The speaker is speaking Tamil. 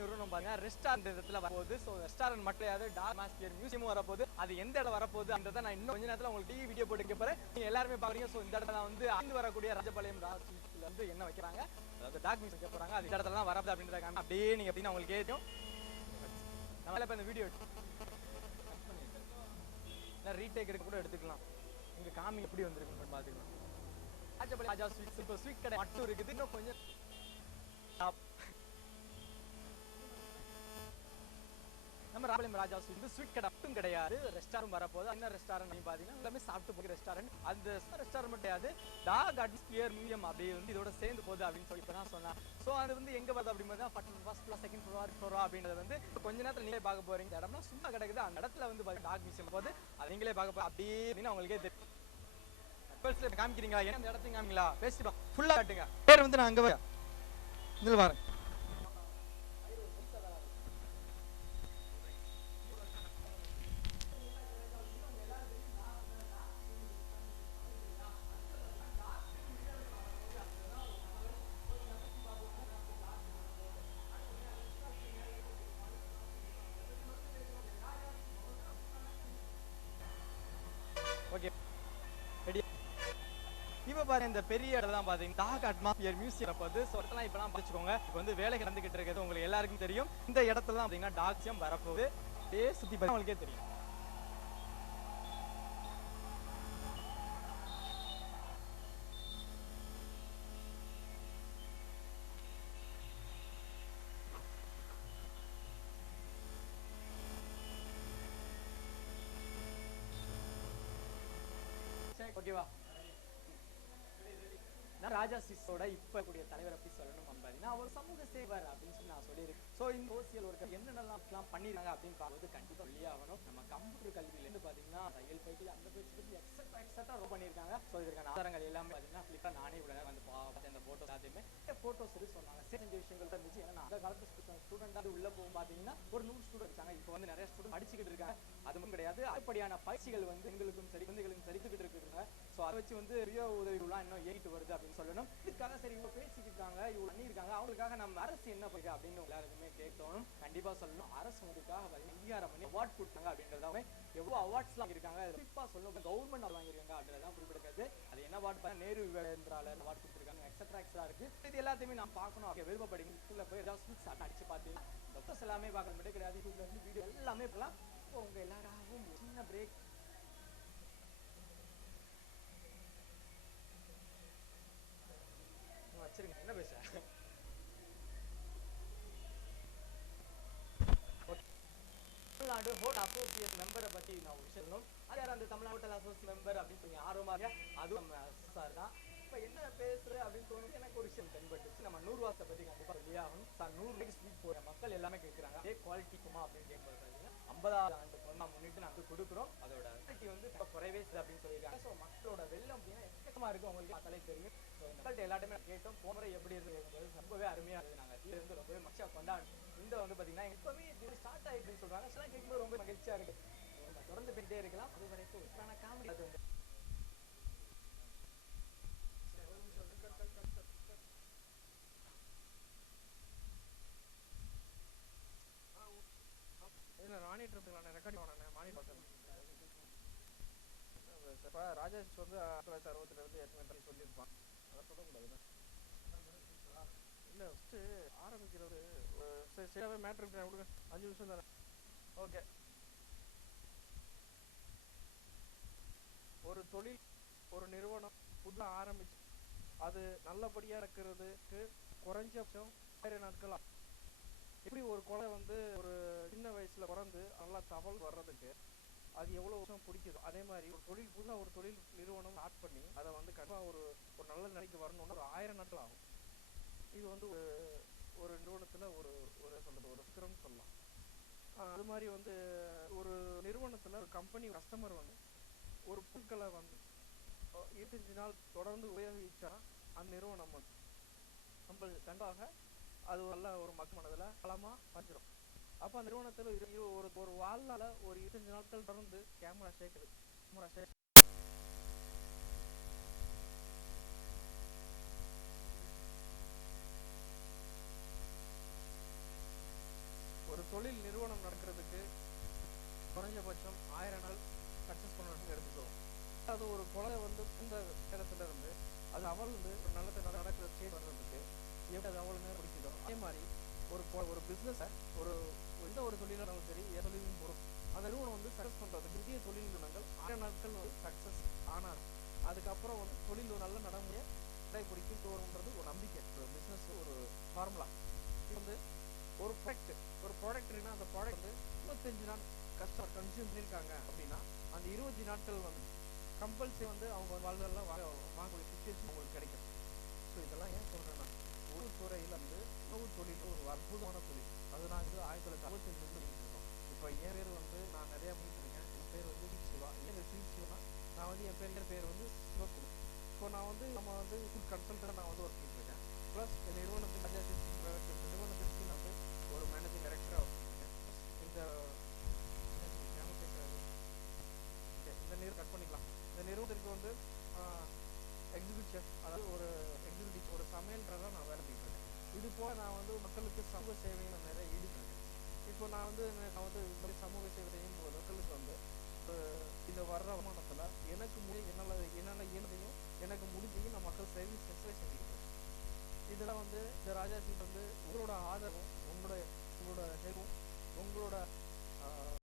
நிறுவனம் பாருங்க ரெஸ்டாரண்ட் இடத்துல வரப்போகுது. ஸோ ரெஸ்டாரண்ட் மட்டும் கிடையாது, டார்மாஸ்பியர் மியூசியமும் வரப்போகுது. அது எந்த இடம் வரப்போகுது அப்படின்றத நான் இன்னும் கொஞ்ச நேரத்தில் உங்களுக்கு டிவி வீடியோ போட்டு போறேன். நீங்க எல்லாருமே பாக்குறீங்க. ஸோ இந்த இடத்துல வந்து ஐந்து வரக்கூடிய ராஜபாளையம் ராஜ்ல வந்து என்ன வைக்கிறாங்க, அதாவது டாக் மியூசியம் வைக்க போறாங்க. அது இடத்துல வரப்போகுது அப்படின்றத அப்படியே நீங்க எப்படின்னா உங்களுக்கு தெரியும். நம்மள இப்ப இந்த வீடியோ ரீடேக் எடுக்க கூட எடுத்துக்கலாம். இங்க காமி எப்படி வந்திருக்குன்னு பாத்துக்கலாம். ராஜபாளையம் ராஜா ஸ்வீட்ஸ் இப்போ ஸ்வீட் கடை மட்டும் இருக்குது. இன்னும் கொஞ்சம் நம்ம ராஜபாளையம் ராஜா ஸ்வீட் கடை மட்டும் கிடையாது, ரெஸ்டாரண்ட் வரப்போது. என்ன ரெஸ்டாரண்ட் பாத்தீங்கன்னா எல்லாமே சாப்பிட்டு போகிற ரெஸ்டாரண்ட். அந்த ரெஸ்டாரண்ட் மட்டும் கிடையாது, டாக் அட்மாஸ்பியர் மியூசியம் அப்படி வந்து இதோட சேர்ந்து போகுது அப்படின்னு சொல்லி இப்போ தான் சொன்னேன். ஸோ அது வந்து எங்க வருது அப்படிங்கிறது ஃபர்ஸ்ட் ஃப்ளோர் செகண்ட் ஃப்ளோர் அப்படின்றத வந்து கொஞ்ச நேரத்தில் நீங்களே பார்க்க போறீங்க. இந்த இடம்னா சும்மா கிடக்குது. அந்த இடத்துல வந்து டாக் மியூசியம் போது அது நீங்களே பார்க்க போய் அப்படியே உங்களுக்கே தெரியும். காமிக்கிறீங்களா? ஏன்னா அந்த இடத்தையும் காமிங்களா? பேசிட்டு ஃபுல்லா காட்டுங்க. பேர் வந்து நான் அங்க இதில் வரேன். இப்ப பாருங்க இந்த பெரிய இடம் தான் பாத்தீங்கன்னா டாக் அட்மாஸ்பியர் மியூசியம் போது. ஸோ இடத்துல இப்பெல்லாம் பார்த்துக்கோங்க. இப்போ வந்து வேலை நடந்துகிட்டு இருக்கிறது உங்களுக்கு எல்லாருக்கும் தெரியும். இந்த இடத்துல தான் பாத்தீங்கன்னா டாக்ஸியம் வரப்போகுது. அப்படியே சுத்தி பார்த்தா உங்களுக்கே தெரியும். ஓகேவா? ராஜா ஸ்வீட்ஸோட இப்ப கூடிய தலைவர் அப்படி சொல்லணும் பார்த்தீங்கன்னா அவர் சமூக சேவர் அப்படின்னு சொல்லி நான் சொல்லியிருக்கேன். ஸோ இந்த சோசியல் ஒர்க்கர் என்னென்னலாம் பண்ணிருக்காங்க அப்படின்னு பார்க்கும்போது கண்டிப்பாக சொல்லியே ஆகணும். நம்ம கம்ப்யூட்டர் கல்வியிலேருந்து பார்த்தீங்கன்னா தையல் பயிற்சி அந்த பயிற்சி எக்ஸட்ரா ரொம்ப பண்ணியிருக்காங்க. ஸோ இதற்கான ஆதாரங்கள் எல்லாமே பார்த்தீங்கன்னா ஃபிளிப்பாக நானே இவ்வளோ வந்து பார்த்து அந்த ஃபோட்டோஸ் எல்லாத்தையுமே ஃபோட்டோஸ் சொன்னாங்க. செஞ்ச விஷயங்கள் இருந்துச்சு. ஏன்னா அந்த காலத்து ஸ்டூடெண்டாக உள்ள போகும் பார்த்தீங்கன்னா ஒரு 100 ஸ்டூடெண்ட் இருக்காங்க. இப்போ வந்து நிறைய ஸ்டூடெண்ட் படிச்சுக்கிட்டு இருக்காங்க. அதுவும் கிடையாது, அப்படியான பயிற்சிகள் வந்து எங்களுக்கும் சரி குழந்தைகளுக்கும் சரித்துக்கிட்டு இருக்குதுங்க. ஸோ அதை வச்சு வந்து பெரிய உதவிகள்லாம் இன்னும் ஏறிட்டு வருது அப்படின்னு சொல்லணும். இதுக்காக சரி இவங்க பேசிக்கிட்டாங்க, இவங்க பண்ணியிருக்காங்க, அவங்களுக்காக நம்ம அரசு என்ன பண்ணுது அப்படின்னு எல்லாருக்குமே கேட்கணும். கண்டிப்பா சொல்லணும். அரசு இதுக்காக அங்கீகாரம் பண்ணி அவார்ட் கொடுத்தாங்க அப்படின்றதாவே எவ்வளவு அவார்ட்ஸ்லாம் இருக்காங்க. குறிப்பா சொல்லணும் கவர்மெண்ட் அவார்ட் வாங்கியிருக்காங்க அப்படின்றதான் குறிப்பிடுறது. அது என்ன அவார்ட் பார்த்தா நேரு விவேந்திராலர் அவார்ட் கொடுத்துருக்காங்க. எக்ஸட்ரா இருக்கு. இது எல்லாத்தையுமே நான் பார்க்கணும். விருப்பப்படுங்க. ஸ்கூல்ல போய் ஏதாவது ஸ்வீட்ஸ் அடிச்சு பார்த்தீங்கன்னா டாக்டர்ஸ் எல்லாமே பார்க்க மட்டும் கிடையாது. யூடியூப்ல இருந்து வீடியோ எல்லாமே போகலாம். இப்போ உங்க எல்லாராகவும் சின்ன பிரேக் வச்சிருங்க. என்ன பேச தமிழ்நாடு ஹோட்டல் அசோசியேட் மெம்பரை பத்தி நான் ஒரு விஷயம் சொல்லணும். அது யார் அந்த தமிழ்நாடு ஹோட்டல் அசோசியேட் மெம்பர் அப்படின்னு சொல்லி ஆர்வமா அதுவும் நம்ம சார் தான். இப்போ என்ன பேசுற அப்படின்னு தோணுது. எனக்கு ஒரு விஷயம் தென்பட்டுச்சு. நம்ம 100 ரூபாய் பத்தி கண்டிப்பா சொல்லியே ஆகணும். சார் 100 ரூபாய்க்கு ஸ்வீட் போற மக்கள் எல்லாமே கேட்குறாங்க. அதே குவாலிட்டி இருக்குமா அப்படின்னு கேட்கும்போது 50வது ஆண்டு பொண்ணா முன்னிட்டு நாங்கள் கொடுக்குறோம். அதோட குவாலிட்டி வந்து குறைவே அப்படின்னு சொல்லியிருக்காங்க. ஸோ மக்களோட வெள்ளம் அப்படின்னா எக்கச்சக்கமா இருக்கும். உங்களுக்கு பார்த்தாலே தெரியும். ஸோ இந்த மக்கள்கிட்ட எல்லாருமே கேட்டோம். போன முறை எப்படி இருந்தது ரொம்பவே அருமையா இருந்தது. நாங்கள் கீழே இருந்து ரொம்பவே மகிழ்ச்சியா கொண்டாடணும். இந்த வந்து பார்த்தீங்கன்னா இப்பவே ஸ்டார்ட் ஆயிடுச்சுன்னு சொல்றாங்க. அதெல்லாம் கேட்கும்போது ரொம்ப மகிழ்ச்சியா இருக்கு. நம்ம தொடர்ந்து போயிட்டே இருக்கலாம். அது வரைக்கும் காமெடி அது வந்து மானிட்டர் ரெக்கார்டிங் பண்ணேன். மானிட்டர் இப்போ ராஜேஷ் வந்து 1960 ஏற்கனவே சொல்லியிருப்பான். அதை சொல்லக்கூடாதுண்ணா. இல்லை ஃபஸ்ட்டு ஆரம்பிக்கிறது சரியாகவே மேட்ரு கொடுங்க. 5 நிமிஷம் தானே. ஓகே. ஒரு தொழில் ஒரு நிறுவனம் புதுசாக ஆரம்பிச்சு அது நல்லபடியாக இருக்கிறதுக்கு குறைஞ்சபட்சம் 1000 நாட்கள். எப்படி ஒரு குழந்தை வந்து ஒரு சின்ன வயசுல பிறந்து நல்லா தகவல் வர்றதுக்கு அது எவ்வளோ வருஷம் பிடிக்குது, அதே மாதிரி ஒரு தொழில் புதுசாக ஒரு தொழில் நிறுவனம் ஸ்டார்ட் பண்ணி அதை வந்து கண்டிப்பாக ஒரு நல்ல நிலைக்கு வரணும்னு ஒரு 1000 நாட்கள் ஆகும். இது வந்து ஒரு நிறுவனத்தில் ஒரு சொல்கிறது ஒரு சிக்கரம்னு சொல்லலாம். அது மாதிரி வந்து ஒரு நிறுவனத்தில் ஒரு கம்பெனி கஸ்டமர் வந்து ஒரு பொருட்களை வந்து 25 நாள் தொடர்ந்து உபயோகிச்சா அந்த நிறுவனம் வந்து நம்ம கண்டிப்பாக அது நல்ல ஒரு மக்கள் மனதில் பலமாக பதிஞ்சிடும். அப்போ அந்த நிறுவனத்தில் ஒரு வாழ்நாள் ஒரு 25 நாட்கள் தொடர்ந்து கேமரா சேர்க்குது. குறைஞ்சபட்சம் 1000 நாள் சக்ஸஸ் பண்ணணும்னு எடுத்துக்கிறோம். அது ஒரு குழந்தை வந்து இந்த நேரத்துல இருந்து அது அவளுந்து ஒரு நல்ல நடக்கிற ஸ்டேட் வர்றதுக்கு எப்படி அது அவ்வளோ நேரம் பிடிக்குதோ அதே மாதிரி ஒரு பிஸ்னஸை எந்த ஒரு தொழிலாளரும் சரி எந்த தொழிலும் பொறுப்பு அந்த நிறுவனம் வந்து சக்ஸஸ் பண்ணுறதுக்கு புதிய தொழில் நிறுவனங்கள் 1000 நாட்கள் வந்து சக்ஸஸ் ஆனால் அதுக்கப்புறம் வந்து தொழில் ஒரு நல்ல நடைமுறையை கடைபிடிக்கும் வரும்ன்றது ஒரு நம்பிக்கை, ஒரு பிஸ்னஸ் ஒரு ஃபார்முலா. இது வந்து ஒரு ப்ராடக்ட் இருக்குன்னா அந்த ப்ராடக்ட் வந்து 25 நாள் கஸ்டமர் கன்சியூம் பண்ணியிருக்காங்க அப்படின்னா அந்த 20 நாட்கள் வந்து கம்பல்சரி வந்து அவங்க வாழ்வெல்லாம் வாங்கக்கூடிய சுச்சுவேஷன் அவங்களுக்கு கிடைக்கும். ஸோ இதெல்லாம் ஏன் சொல்கிறேன்னா ஒரு துறையில் வந்து உணவு தொழில் ஒரு அற்புதமான தொழில். அது நாங்கள் 1965 இருக்கோம். இப்போ என் பேர் வந்து நான் நிறையா பண்ணிட்டுருக்கேன். என் பேர் வந்து சிவா. ஏன் சிவா நான் வந்து என் பேர் வந்து சிவகுரு. இப்போ நான் வந்து நம்ம வந்து ஃபுட் கன்சல்டன்ட் நான் வந்து ஒர்க் பண்ணிட்டுருக்கேன். ப்ளஸ் இந்த நிறுவனத்துக்கு நிறுவனத்திற்கு நான் வந்து ஒரு மேனேஜிங் டைரக்டராக ஒர்க் பண்ணியிருக்கேன். இந்த கட் பண்ணிக்கலாம். இந்த நிறுவனத்திற்கு வந்து எக்ஸிக்யூட்டிவ் செஃப், அதாவது ஒரு எக்ஸிக்யூட்டிவ் ஒரு சமையல்ன்றதான் நான் வேலை பண்ணிட்டு இருக்கேன். இது போல் நான் வந்து மக்களுக்கு சமூக சேவையை நான் நிறைய ஈடுபடுறேன். இப்போ நான் வந்து சமூக சேவை செய்யும் போது மக்களுக்கு வந்து இந்த வர்ற வருமானத்தில் எனக்கு என்னென்ன இயன்றதையும்